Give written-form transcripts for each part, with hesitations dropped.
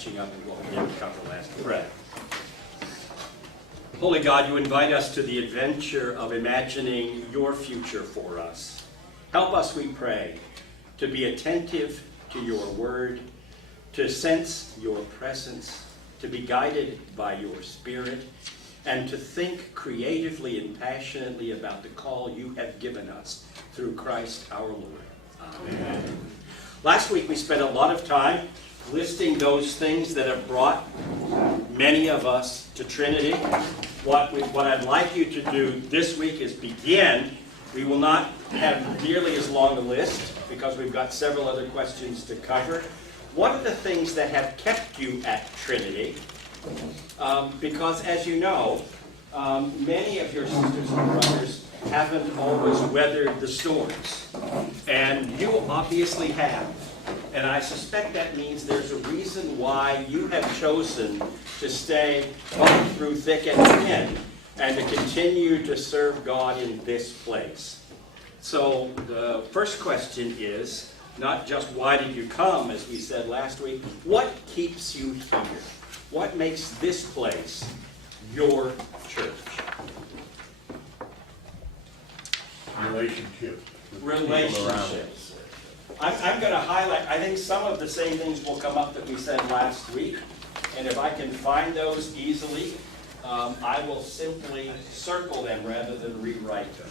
catching up on what we didn't cover last week. Pray. Holy God, you invite us to the adventure of imagining your future for us. Help us, we pray, to be attentive to your word, to sense your presence, to be guided by your Spirit, and to think creatively and passionately about the call you have given us through Christ our Lord. Amen. Last week we spent a lot of time listing those things that have brought many of us to Trinity. What I'd like you to do this week is begin. We will not have nearly as long a list because we've got several other questions to cover. What are the things that have kept you at Trinity? Because as you know, many of your sisters and brothers haven't always weathered the storms. And you obviously have. And I suspect that means there's a reason why you have chosen to stay both through thick and thin and to continue to serve God in this place. So the first question is not just why did you come, as we said last week, what keeps you here? What makes this place your church? Relationships. Relationships. I'm going to highlight, I think some of the same things will come up that we said last week. And if I can find those easily, I will simply circle them rather than rewrite them.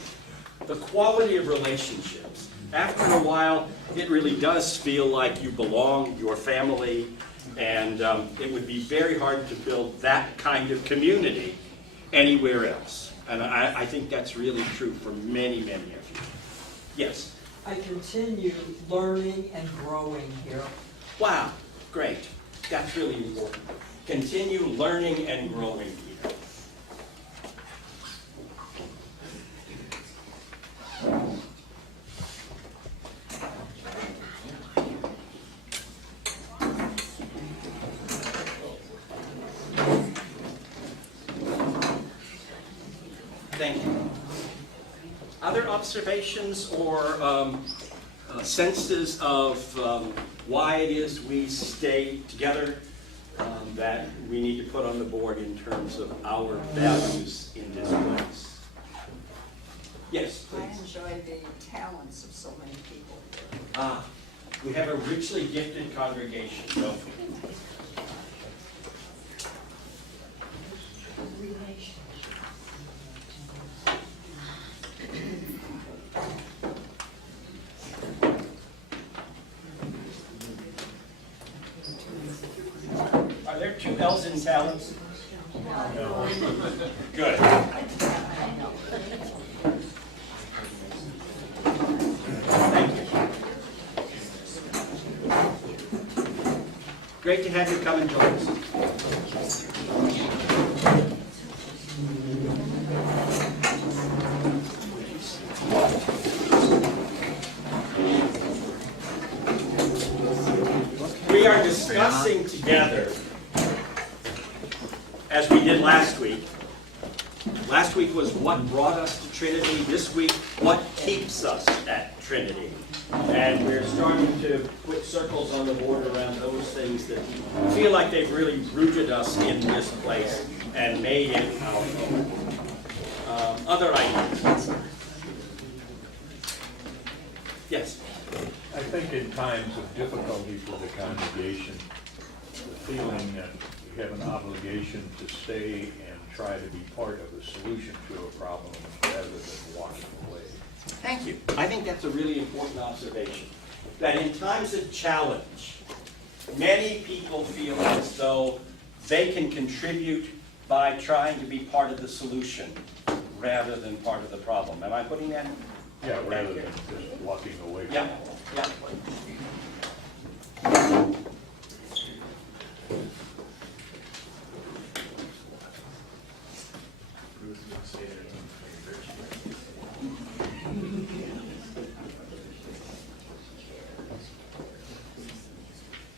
The quality of relationships. After a while, it really does feel like you belong, your family, and it would be very hard to build that kind of community anywhere else. And I think that's really true for many, many of you. Yes? I continue learning and growing here. Wow, great. That's really important. Continue learning and growing here. Thank you. Other observations or senses of why it is we stay together that we need to put on the board in terms of our values in this place? Yes, I please. enjoy the talents of so many people here. We have a richly gifted congregation, don't we? Are there two L's in talents? No. Good. Thank you. Great to have you come and join us. We are discussing together, as we did last week. Last week was what brought us to Trinity. This week, what keeps us at Trinity. And we're starting to put circles on the board around those things that feel like they've really rooted us in this place and made it our home. Other ideas? Yes? I think in times of difficulty for the congregation, the feeling that you have an obligation to stay and try to be part of the solution to a problem rather than walking away. Thank you. I think that's a really important observation. That in times of challenge, many people feel as though they can contribute by trying to be part of the solution rather than part of the problem. Am I putting that? Yeah, rather than just walking away. Yeah. Yeah.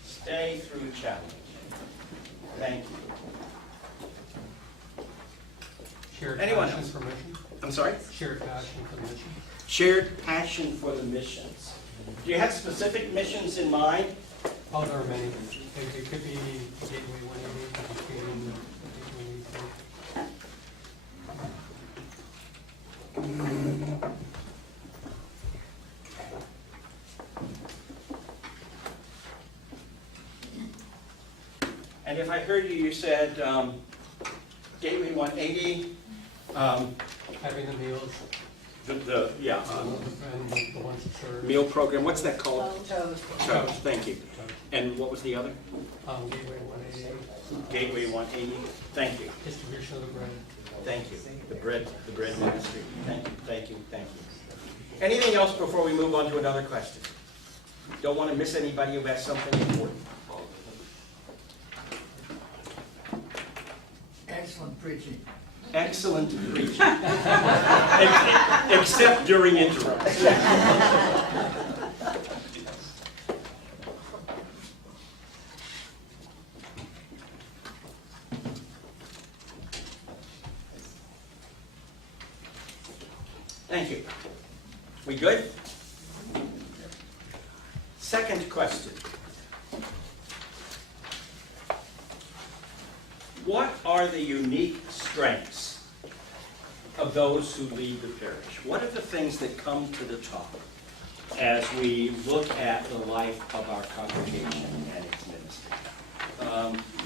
Stay through challenge. Thank you. Shared Anyone passion else? for mission. I'm sorry? Shared passion for mission. Shared passion for the missions. Do you have specific missions in mind? Oh, there are many. It could be And if I heard you, you said Gateway 180, Having the meals, and and the ones that serve. meal program, what's that called? Toast. Toast, thank you. And what was the other? Gateway 180. Gateway 180, thank you. Distribution of the bread. Thank you. The bread ministry. Thank you, thank you, thank you. Anything else before we move on to another question? Don't want to miss anybody who has something important. Excellent preaching. Excellent preaching. Except during interrupts. Thank you. We good? Second question. What are the unique strengths of those who lead the parish? What are the things that come to the top as we look at the life of our congregation and its ministry?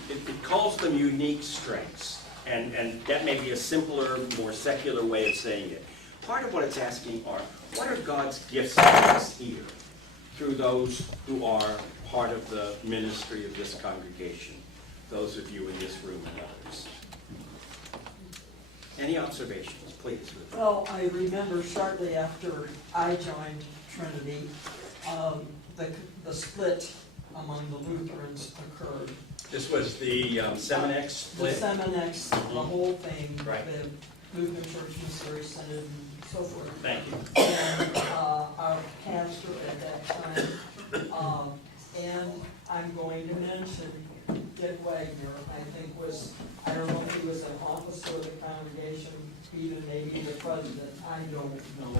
It calls them unique strengths, and that may be a simpler, more secular way of saying it. Part of what it's asking are, what are God's gifts to us here through those who are part of the ministry of this congregation, those of you in this room and others? Any observations, please? Well, I remember shortly after I joined Trinity, the split among the Lutherans occurred. This was the Seminex The split? Seminex, the whole thing, Right. the Lutheran Church, Missouri Synod, and so forth. Thank you. And our pastor at that time, and I'm going to mention Dick Wagner, I think I don't know if he was an officer of the congregation, even maybe the president, I don't know.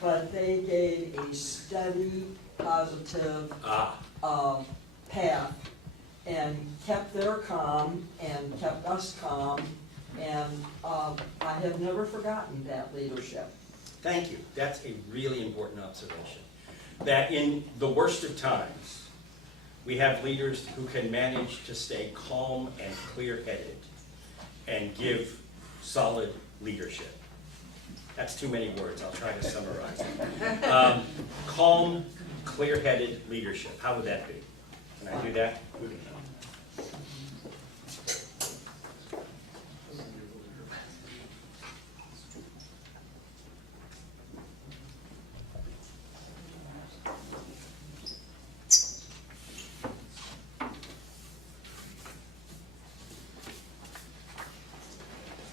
But they gave a steady, positive path and kept their calm and kept us calm, and I have never forgotten that leadership. Thank you. That's a really important observation. That in the worst of times, we have leaders who can manage to stay calm and clear-headed and give solid leadership. That's too many words. I'll try to summarize it. Calm, clear-headed leadership. How would that be? Can I do that?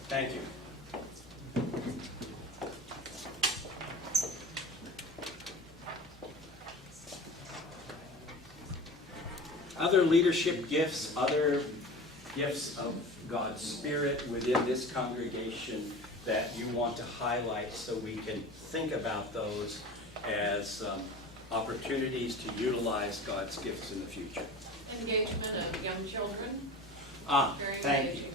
Thank you. Other leadership gifts, other gifts of God's Spirit within this congregation that you want to highlight so we can think about those as opportunities to utilize God's gifts in the future. Engagement of young children. Very Thank you. engaging.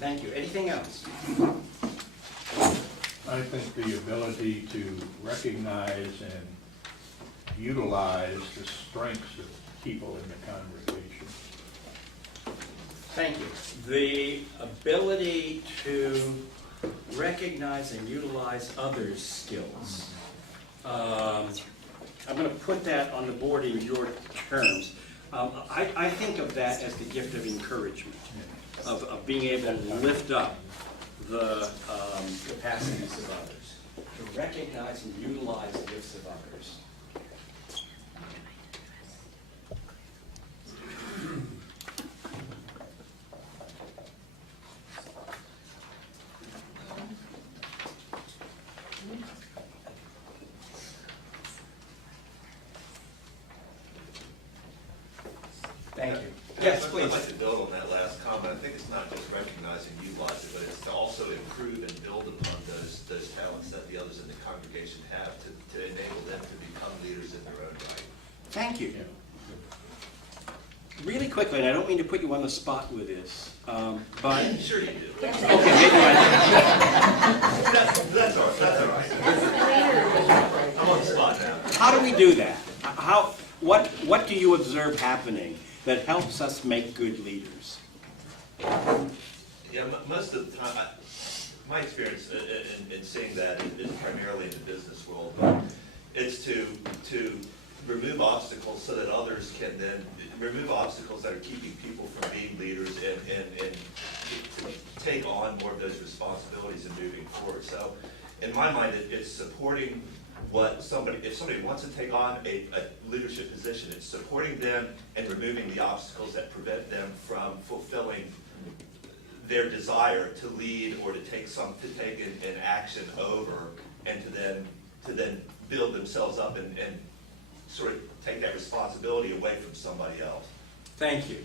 Thank you. Anything else? I think the ability to recognize and utilize the strengths of people in the congregation. Thank you. The ability to recognize and utilize others' skills. I'm going to put that on the board in your terms. I think of that as the gift of encouragement, of being able to lift up the capacities of others, to recognize and utilize the gifts of others. Thank you. Yes, I'd please. like to build on that last comment. think it's not just recognize and utilize it, but it's to also improve and build upon those talents that the others in the congregation have to enable them to become leaders in their own right. Thank you. Really quickly, and I don't mean to put you on the spot with this, but... Sure you do. Okay, maybe I... That's all right. I'm on the spot now. How do we do that? What do you observe happening that helps us make good leaders? Yeah, most of the time, my experience in seeing that is primarily in the business world, but it's to remove obstacles so that others can then remove obstacles that are keeping people from being leaders and to take on more of those responsibilities and moving forward. So in my mind, it's supporting what if somebody wants to take on a leadership position, it's supporting them and removing the obstacles that prevent them from fulfilling their desire to lead or to take an action over and to then build themselves up and sort of take that responsibility away from somebody else. Thank you.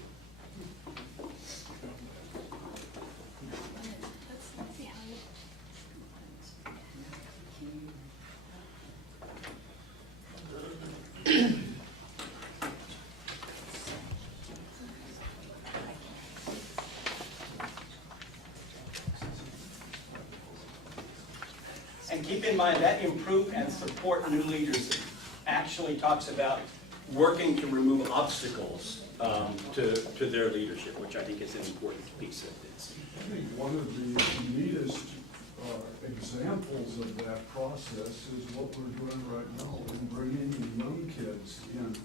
And keep in mind that improve and support new leaders actually talks about working to remove obstacles to their leadership, which I think is an important piece of this. I think one of the neatest examples of that process is what we're doing right now in bringing the young kids in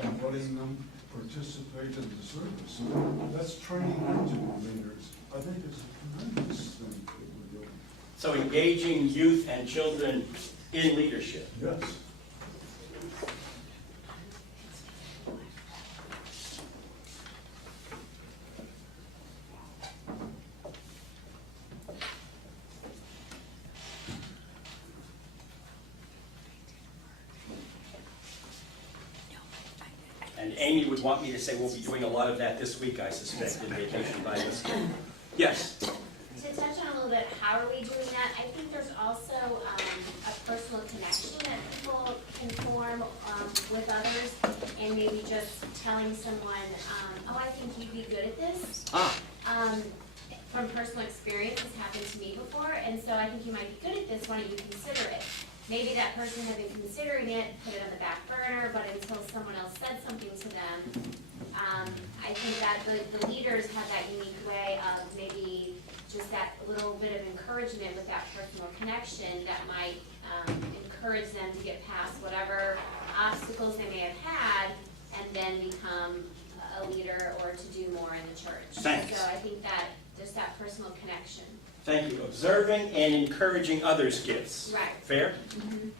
and letting them participate in the service. And that's training them to be leaders. I think it's a tremendous thing that we're doing. So engaging youth and children in leadership. Yes. And Amy would want me to say we'll be doing a lot of that this week, I suspect, in Vacation Bible School. Yes? To touch on a little bit, how are we doing that? I think there's also a personal connection that people can form with others, and maybe just telling someone, oh, I think you'd be good at this. From personal experience, it's happened to me before, and so I think you might be good at this, why don't you consider it? Maybe that person had been considering it, put it on the back burner, but until someone else said something to them, I think that the leaders have that unique way of maybe just that little bit of encouragement with that personal connection that might encourage them to get past whatever obstacles they may have had and then become a leader or to do more in the church. Thanks. So I think that just that personal connection. Thank you. Observing and encouraging others' gifts. Right. Fair? Mm-hmm.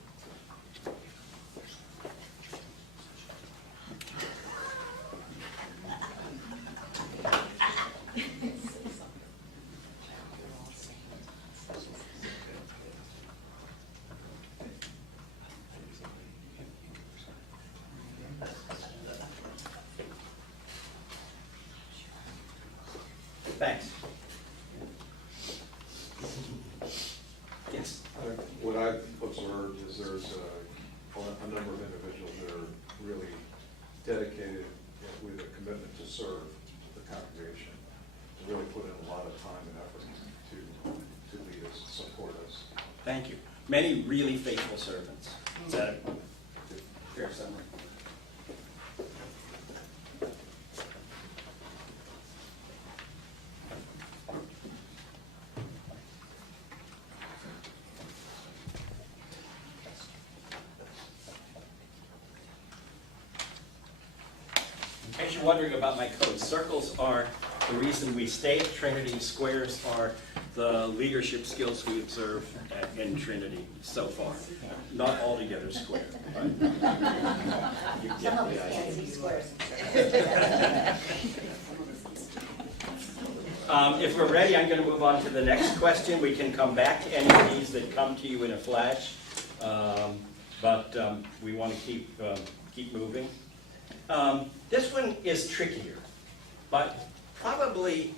Thanks. Yes. What I've observed is there's a number of individuals that are really dedicated with a commitment to serve the congregation, to really put in a lot of time and effort to lead us, support us. Thank you. Many really faithful servants. Is that a fair summary? In case you're wondering about my code, circles are the reason we stay at Trinity. Squares are the leadership skills we observe in Trinity so far. Not altogether square. But you get the idea. If we're ready, I'm going to move on to the next question. We can come back to any of these that come to you in a flash, but we want to keep moving. This one is trickier, but probably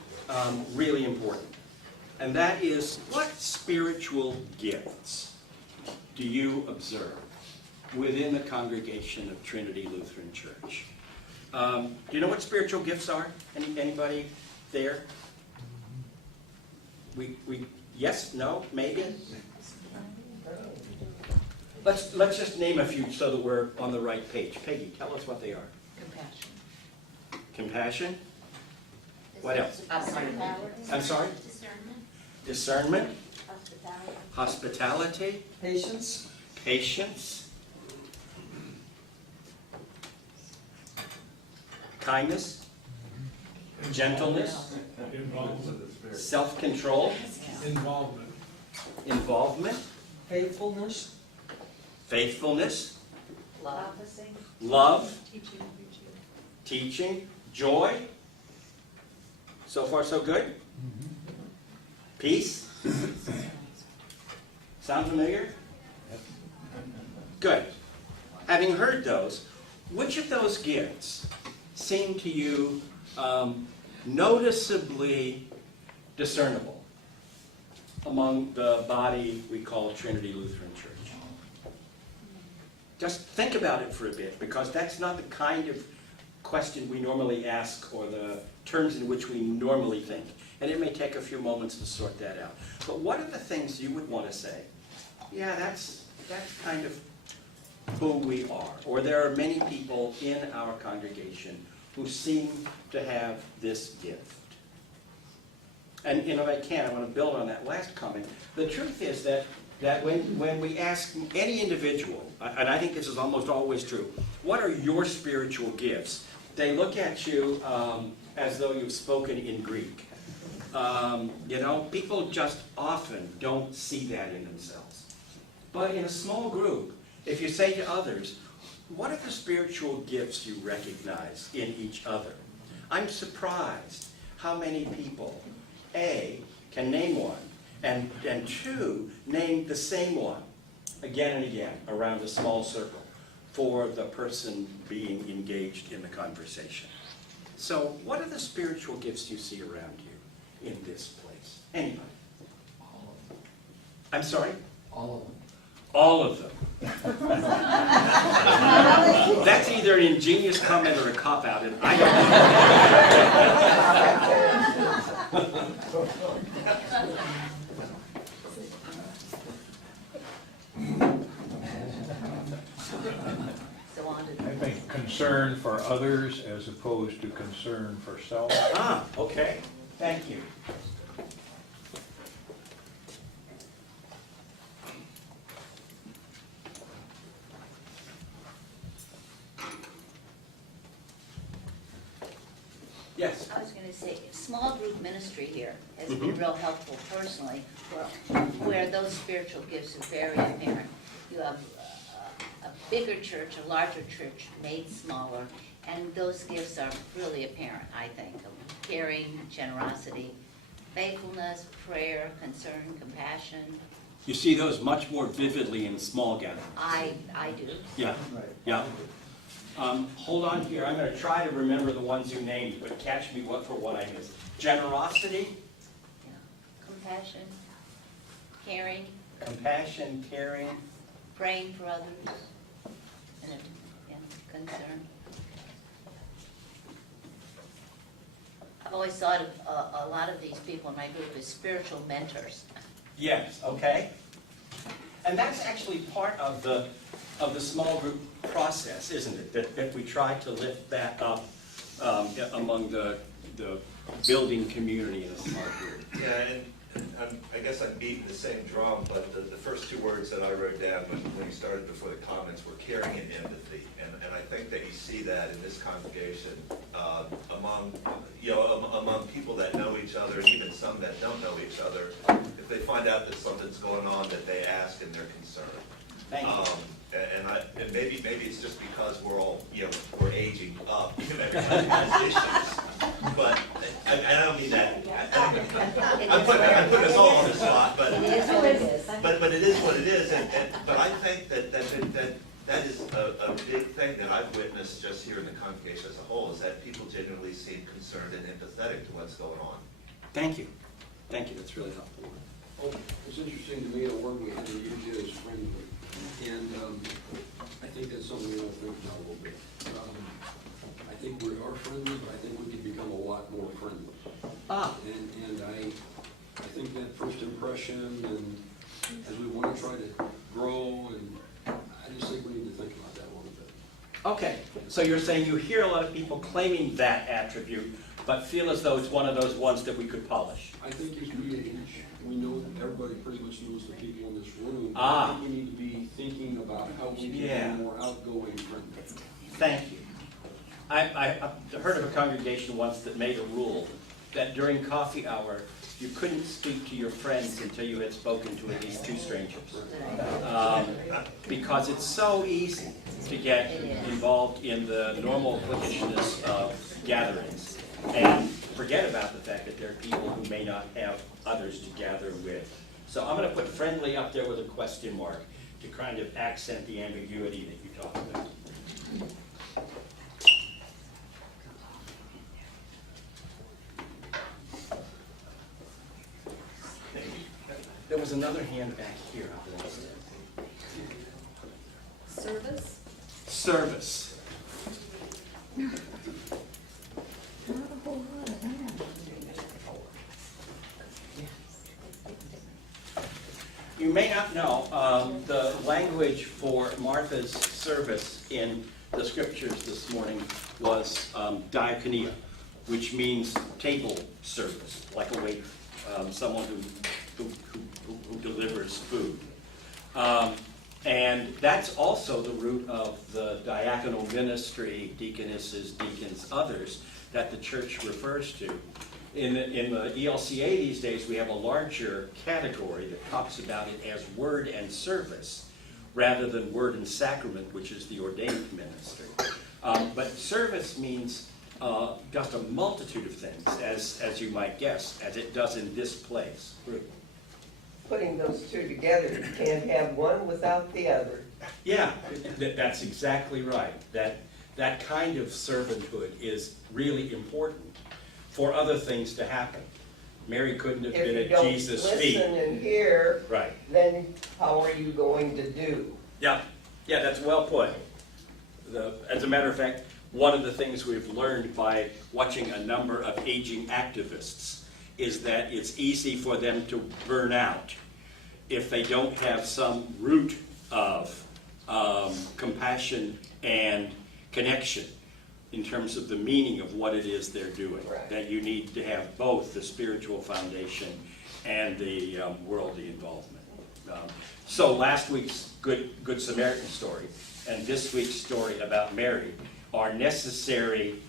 really important. And that is, what spiritual gifts do you observe within the congregation of Trinity Lutheran Church? Do you know what spiritual gifts are? Anybody there? Yes, no, maybe? Let's just name a few so that we're on the right page. Peggy, tell us what they are. Compassion. Compassion? What else? Hospitality. I'm sorry? Discernment. Discernment? Hospitality. Hospitality? Patience, Patience? Kindness? Gentleness? Self-control? Involvement? faithfulness, Faithfulness? Prophecy. Love? Teaching? Joy? So far, so good? Peace? Sound familiar? Good. Having heard those, which of those gifts seem to you noticeably discernible among the body we call Trinity Lutheran Church? Just think about it for a bit, because that's not the kind of question we normally ask or the terms in which we normally think. And it may take a few moments to sort that out. But what are the things you would want to say? Yeah, that's kind of who we are. Or there are many people in our congregation who seem to have this gift. And if I can, I want to build on that last comment. The truth is that when we ask any individual, and I think this is almost always true, what are your spiritual gifts? They look at you as though you've spoken in Greek. People just often don't see that in themselves. But in a small group, if you say to others, what are the spiritual gifts you recognize in each other? I'm surprised how many people, A, can name one, and two, name the same one again and again around a small circle for the person being engaged in the conversation. So what are the spiritual gifts you see around you in this place? Anybody? I'm sorry? All of them. All of them. That's either an ingenious comment or a cop-out, and I don't know. I think concern for others as opposed to concern for self. Ah, okay. Thank you. Yes. I was going to say, small group ministry here has been real helpful personally, where those spiritual gifts are very apparent. You have a bigger church, a larger church made smaller, and those gifts are really apparent, I think, of caring, generosity, faithfulness, prayer, concern, compassion. You see those much more vividly in small gatherings. I do. Yeah, yeah. Hold on here. I'm going to try to remember the ones you named, but catch me for what I missed. Generosity, Yeah. Compassion, caring, compassion, caring. praying for others, and concern. I've always thought of a lot of these people in my group as spiritual mentors. Yes, okay. And that's actually part of the small group process, isn't it? That we try to lift that up among the building community in a small group. Yeah, and I guess I'm beating the same drum, but the first two words that I wrote down when you started before the comments were caring and empathy. And I think that you see that in this congregation among people that know each other, and even some that don't know each other. If they find out that something's going on, that they ask and they're concerned. Thank you. And maybe it's just because we're all, we're aging up, everybody has issues. But I don't mean that. I'm putting us all on the spot, but It is what it is. but it is what it is. But I think that is a big thing that I've witnessed just here in the congregation as a whole, is that people genuinely seem concerned and empathetic to what's going on. Thank you. Thank you, that's really helpful. Oh, it's interesting to me, a word we haven't used yet is friendly. And I think that's something we don't think about a little bit. I think we are friendly, but I think we could become a lot more friendly. And I think that first impression, and as we want to try to grow, and I just think we need to think about that a little bit. Okay, so you're saying you hear a lot of people claiming that attribute, but feel as though it's one of those ones that we could polish. I think as we age, we know that everybody pretty much knows the people in this room. Ah. I think we need to be thinking about how we Yeah. can be more outgoing, friendly. Thank you. I heard of a congregation once that made a rule that during coffee hour, you couldn't speak to your friends until you had spoken to at least 2 strangers. Because it's so easy to get involved in the normal cliquishness of gatherings and forget about the fact that there are people who may not have others to gather with. So I'm going to put friendly up there with a question mark to kind of accent the ambiguity that you talked about. There was another hand back here. Service? Service. You may not know, the language for Martha's service in the scriptures this morning was diakonia, which means table service, like a waiter, someone who delivers food. And that's also the root of the diaconal ministry, deaconesses, deacons, others, that the church refers to. In the ELCA these days, we have a larger category that talks about it as word and service, rather than word and sacrament, which is the ordained ministry. But service means just a multitude of things, as you might guess, as it does in this place. Putting those two together, you can't have one without the other. Yeah, that's exactly right. That kind of servanthood is really important for other things to happen. Mary couldn't have been at Jesus' feet. If you don't listen and hear, Right. then how are you going to do? Yeah, that's well put. As a matter of fact, one of the things we've learned by watching a number of aging activists is that it's easy for them to burn out if they don't have some root of compassion and connection in terms of the meaning of what it is they're doing. Right. That you need to have both the spiritual foundation and the worldly involvement. So last week's Good Samaritan story and this week's story about Mary are necessary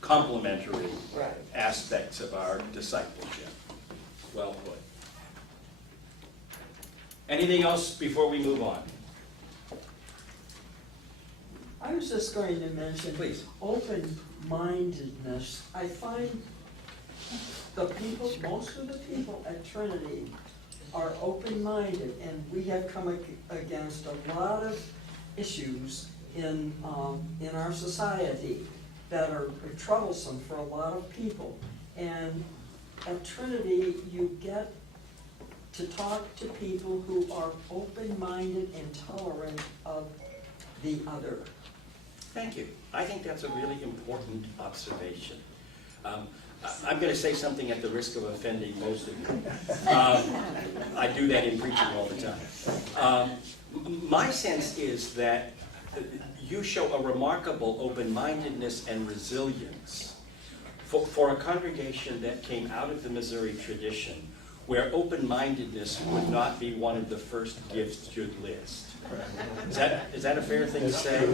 complementary Right. aspects of our discipleship. Well put. Anything else before we move on? I was just going to mention. Please. Open-mindedness. I find most of the people at Trinity are open-minded, and we have come against a lot of issues in our society that are troublesome for a lot of people. And at Trinity, you get to talk to people who are open-minded and tolerant of the other. Thank you. I think that's a really important observation. I'm going to say something at the risk of offending most of you. I do that in preaching all the time. My sense is that you show a remarkable open-mindedness and resilience for a congregation that came out of the Missouri tradition, where open-mindedness would not be one of the first gifted list. Is that a fair thing to say?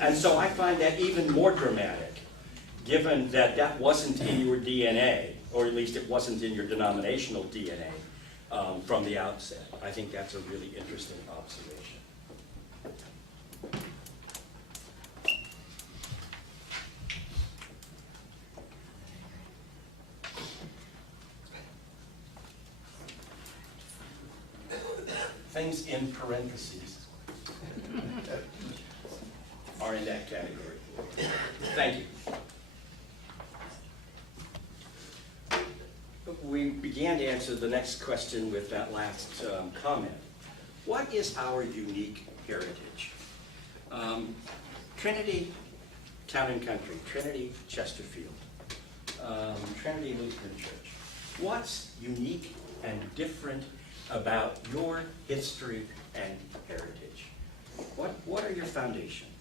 And so I find that even more dramatic, given that wasn't in your DNA, or at least it wasn't in your denominational DNA from the outset. I think that's a really interesting observation. Things in parentheses are in that category. Thank you. we began to answer the next question with that last comment. What is our unique heritage? Trinity Town and Country, Trinity Chesterfield, Trinity Lutheran Church. What's unique and different about your history and heritage? What are your foundations?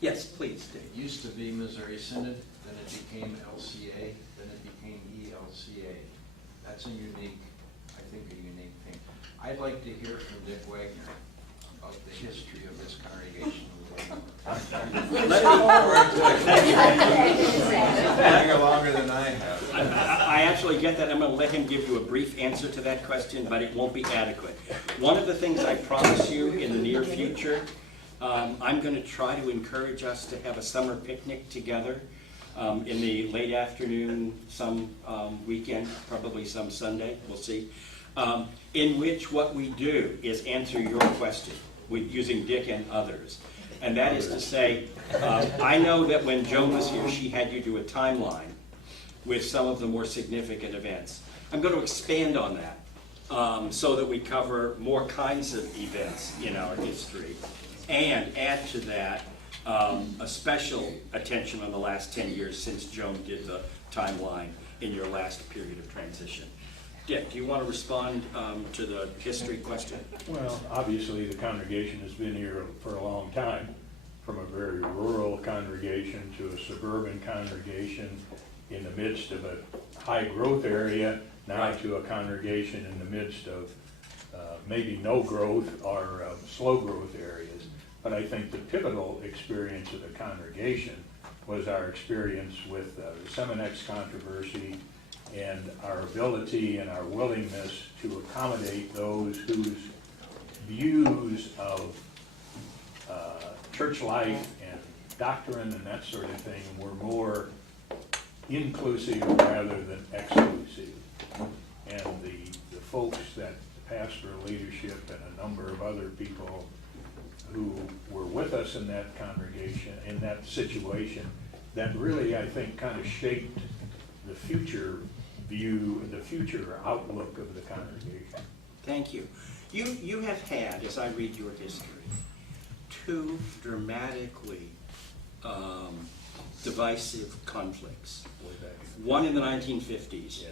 Yes, please, Dave. It used to be Missouri Synod, then it became LCA, then it became ELCA. That's a unique, I think a unique thing. I'd like to hear from Dick Wagner about the history of this congregation. Longer than I have. I actually get that. I'm going to let him give you a brief answer to that question, but it won't be adequate. One of the things I promise you in the near future, I'm going to try to encourage us to have a summer picnic together in the late afternoon, some weekend, probably some Sunday, we'll see, in which what we do is answer your question using Dick and others. And that is to say, I know that when Joan was here, she had you do a timeline with some of the more significant events. I'm going to expand on that so that we cover more kinds of events in our history and add to that a special attention on the last 10 years since Joan did the timeline in your last period of transition. Dick, do you want to respond to the history question? Well, obviously, the congregation has been here for a long time, from a very rural congregation to a suburban congregation in the midst of a high-growth area, now to a congregation in the midst of maybe no growth or slow growth areas. But I think the pivotal experience of the congregation was our experience with the Seminex controversy and our ability and our willingness to accommodate those whose views of church life and doctrine and that sort of thing were more inclusive rather than exclusive. And the folks that the pastoral leadership and a number of other people who were with us in that congregation, in that situation, that really, I think, kind of shaped the future view, the future outlook of the congregation. Thank you. You have had, as I read your history, two dramatically divisive conflicts. One in the 1950s,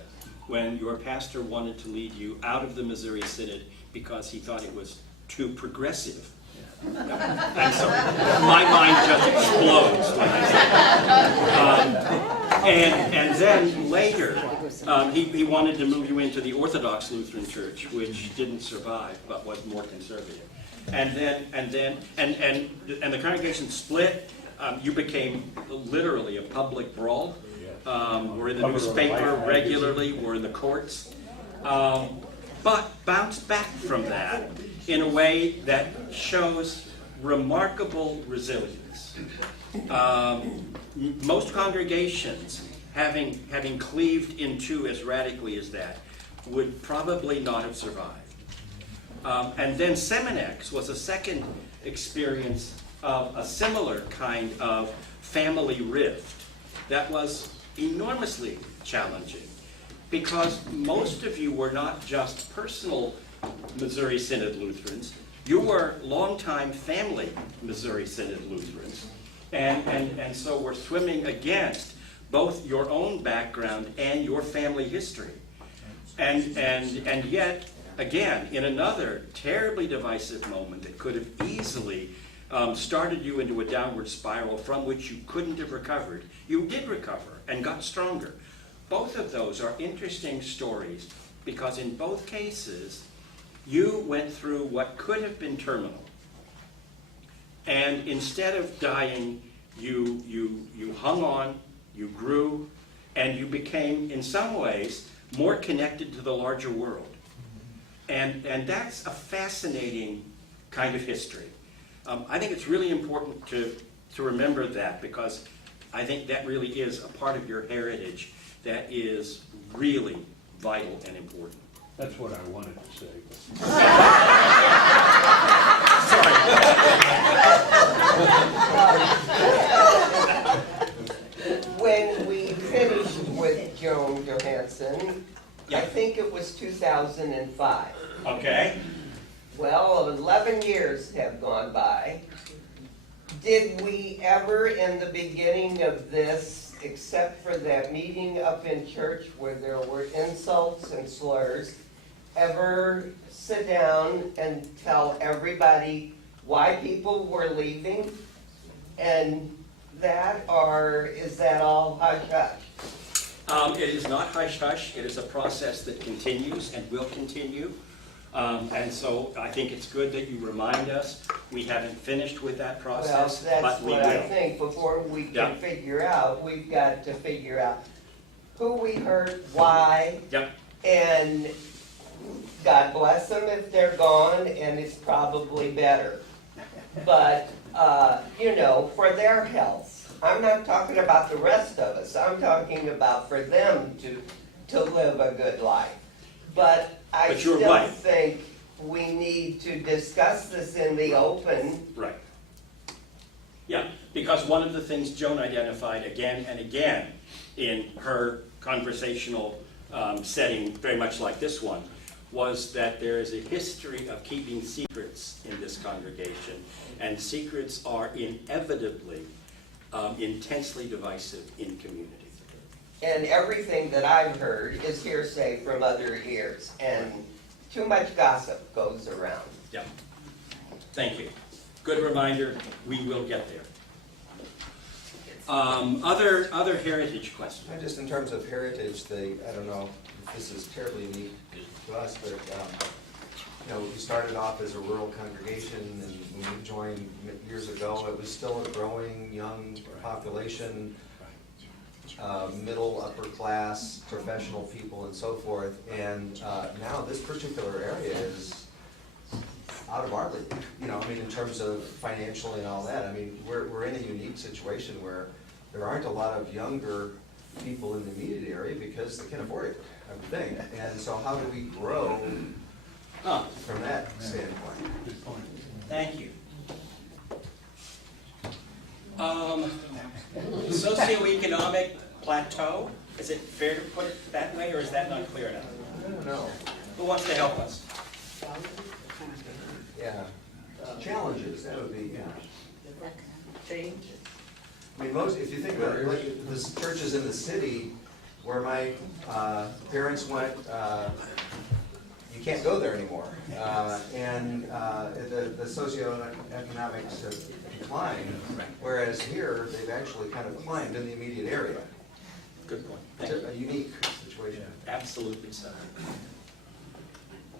when your pastor wanted to lead you out of the Missouri Synod because he thought it was too progressive. And so my mind just explodes when I say that. And then later, he wanted to move you into the Orthodox Lutheran Church, which didn't survive but was more conservative. And the congregation split. You became literally a public brawl. We're in the newspaper regularly. We're in the courts. But bounced back from that in a way that shows remarkable resilience. Most congregations, having cleaved in two as radically as that, would probably not have survived. And then Seminex was a second experience of a similar kind of family rift that was enormously challenging, because most of you were not just personal Missouri Synod Lutherans, you were longtime family Missouri Synod Lutherans, and so we're swimming against both your own background and your family history. And yet, again, in another terribly divisive moment that could have easily started you into a downward spiral from which you couldn't have recovered, you did recover and got stronger. Both of those are interesting stories because in both cases, you went through what could have been terminal. And instead of dying, you hung on, you grew, and you became, in some ways, more connected to the larger world. And that's a fascinating kind of history. I think it's really important to remember that, because I think that really is a part of your heritage that is really vital and important. That's what I wanted to say. When Joan Johansson. I think it was 2005. Okay? Well, 11 years have gone by. Did we ever, in the beginning of this, except for that meeting up in church where there were insults and slurs, ever sit down and tell everybody why people were leaving? And that, or is that all hush-hush? It is not hush-hush. It is a process that continues and will continue. And so I think it's good that you remind us. We haven't finished with that process, Well, that's but we what I will. think. Before we can Yep. figure out, we've got to figure out who we hurt, why, Yep. and God bless them if they're gone, and it's probably better. But, you know, for their health. I'm not talking about the rest of us. I'm talking about for them to live a good life. But I But you're still right. think we need to discuss this in the open. Right. Yeah, because one of the things Joan identified again and again in her conversational setting, very much like this one, was that there is a history of keeping secrets in this congregation, and secrets are inevitably intensely divisive in community. And everything that I've heard is hearsay from other ears, and too much gossip goes around. Yeah. Thank you. Good reminder. We will get there. Other heritage questions? Just in terms of heritage, I don't know if this is terribly unique to us, but you know, we started off as a rural congregation, and when we joined years ago, it was still a growing young population, middle, upper class, professional people, and so forth. And now this particular area is out of our league. You know, I mean, in terms of financially and all that. I mean, we're in a unique situation where there aren't a lot of younger people in the immediate area because they can't afford it, I would think. And so how do we grow from that standpoint? Good point. Thank you. Socioeconomic plateau, is it fair to put it that way, or is that not clear enough? I don't know. Who wants to help us? Yeah. Challenges, that would be, yeah. Change. I mean, if you think about it, like the churches in the city where my parents went, you can't go there anymore. And the socioeconomics have declined, whereas here, they've actually kind of climbed in the immediate area. Good point. It's Thank you. a unique situation. Absolutely so.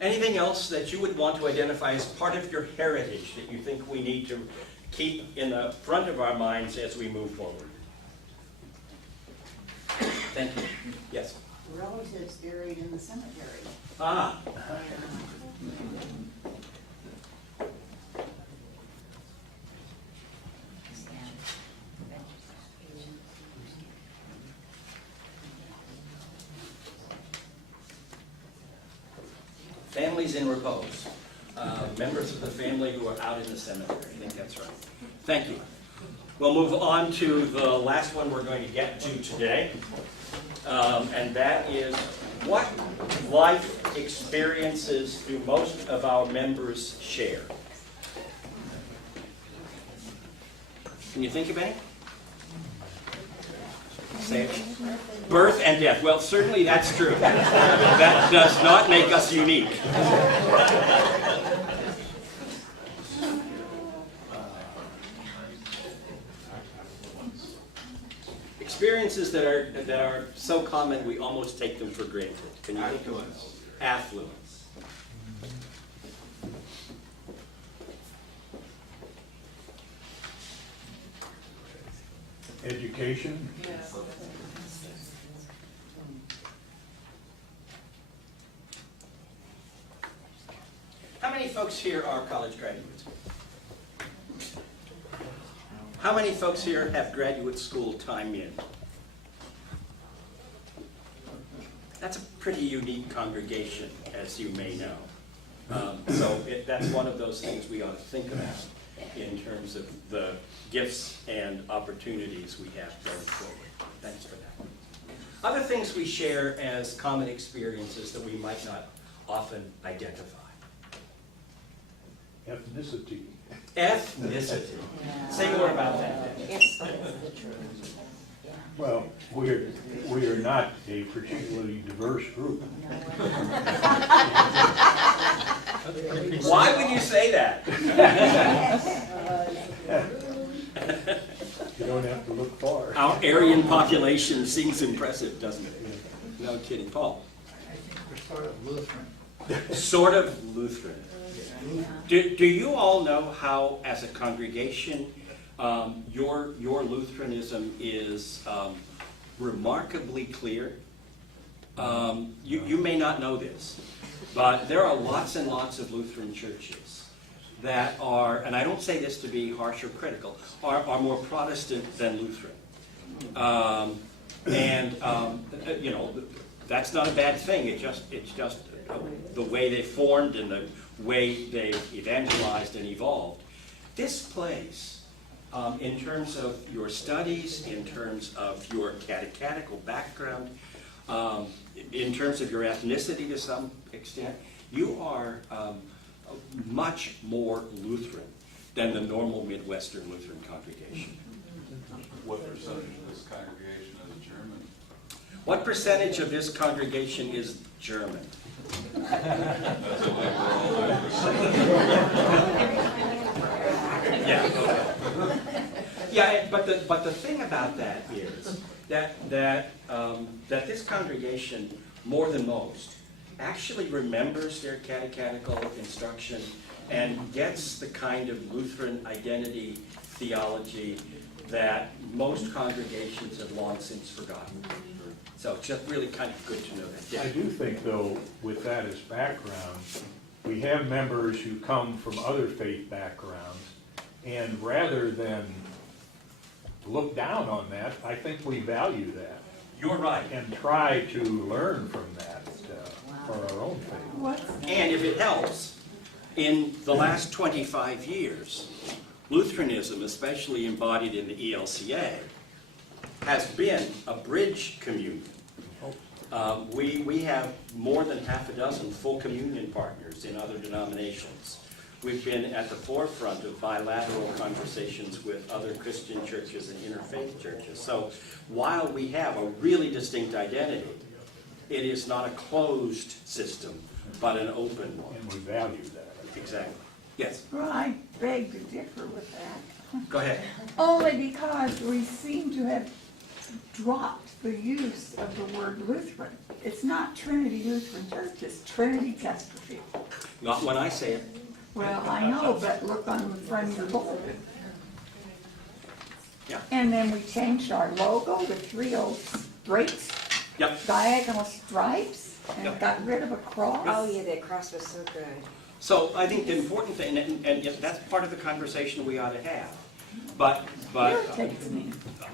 Anything else that you would want to identify as part of your heritage that you think we need to keep in the front of our minds as we move forward? Thank you. Yes. Relatives buried in the cemetery. Ah. Families in repose. Members of the family who are out in the cemetery. I think that's right. Thank you. We'll move on to the last one we're going to get to today. And that is, what life experiences do most of our members share? Can you think of any? Say it. Birth and death. Well, certainly that's true. That does not make us unique. Experiences that are so common we almost take them for granted. Can you think of one? Affluence. Education. How many folks here are college graduates? How many folks here have graduate school time in? That's a pretty unique congregation, as you may know. That's one of those things we ought to think about in terms of the gifts and opportunities we have going forward. Thanks for that. Other things we share as common experiences that we might not often identify. Ethnicity. Ethnicity. Say more about that. Yes, that's the truth. Yeah. Well, we are not a particularly diverse group. Why would you say that? You don't have to look far. Our Aryan population seems impressive, doesn't it? No kidding. Paul? I think we're sort of Lutheran. Sort of Lutheran. Do you all know how, as a congregation, your Lutheranism is remarkably clear? You may not know this, but there are lots and lots of Lutheran churches that are, and I don't say this to be harsh or critical, are more Protestant than Lutheran. You know, that's not a bad thing. It's just the way they formed and the way they evangelized and evolved. This place, in terms of your studies, in terms of your catechetical background, in terms of your ethnicity to some extent, you are much more Lutheran than the normal Midwestern Lutheran congregation. What percentage of this congregation is German? What percentage of this congregation is German? That's a big role. Yeah, but the thing about that is that this congregation, more than most, actually remembers their catechetical instruction and gets the kind of Lutheran identity theology that most congregations have long since forgotten. So it's just really kind of good to know that. I do think, though, with that as background, we have members who come from other faith backgrounds, and rather than look down on that, I think we value that. You're right. And try to learn from that for our own faith. And if it helps, in the last 25 years, Lutheranism, especially embodied in the ELCA, has been a bridge communion. We have more than half a dozen full communion partners in other denominations. We've been at the forefront of bilateral conversations with other Christian churches and interfaith churches. So while we have a really distinct identity, it is not a closed system, but an open one. And we value that. Exactly. Yes? Well, I beg to differ with that. Go ahead. Only because we seem to have dropped the use of the word Lutheran. It's not Trinity Lutheran Church, it's Trinity Chesterfield. Not when I say it. Well, I know, but look on the front of your board. Yeah. And then we changed our logo to 3 old straight Yep. diagonal stripes and Yep. got rid of a cross. Oh, yeah, that cross was so good. So I think the important thing, and that's part of the conversation we ought to have. But Irritates me.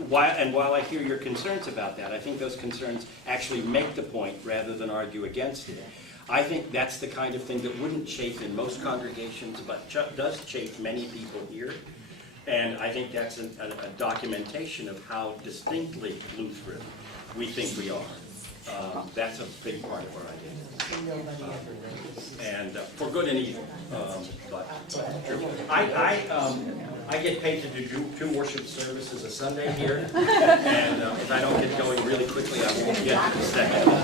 while I hear your concerns about that, I think those concerns actually make the point rather than argue against it. I think that's the kind of thing that wouldn't chafe in most congregations, but does chafe many people here. And I think that's a documentation of how distinctly Lutheran we think we are. That's a big part of our identity. And for good and evil. But I get paid to do 2 worship services a Sunday here. And if I don't get going really quickly, I won't get to the second.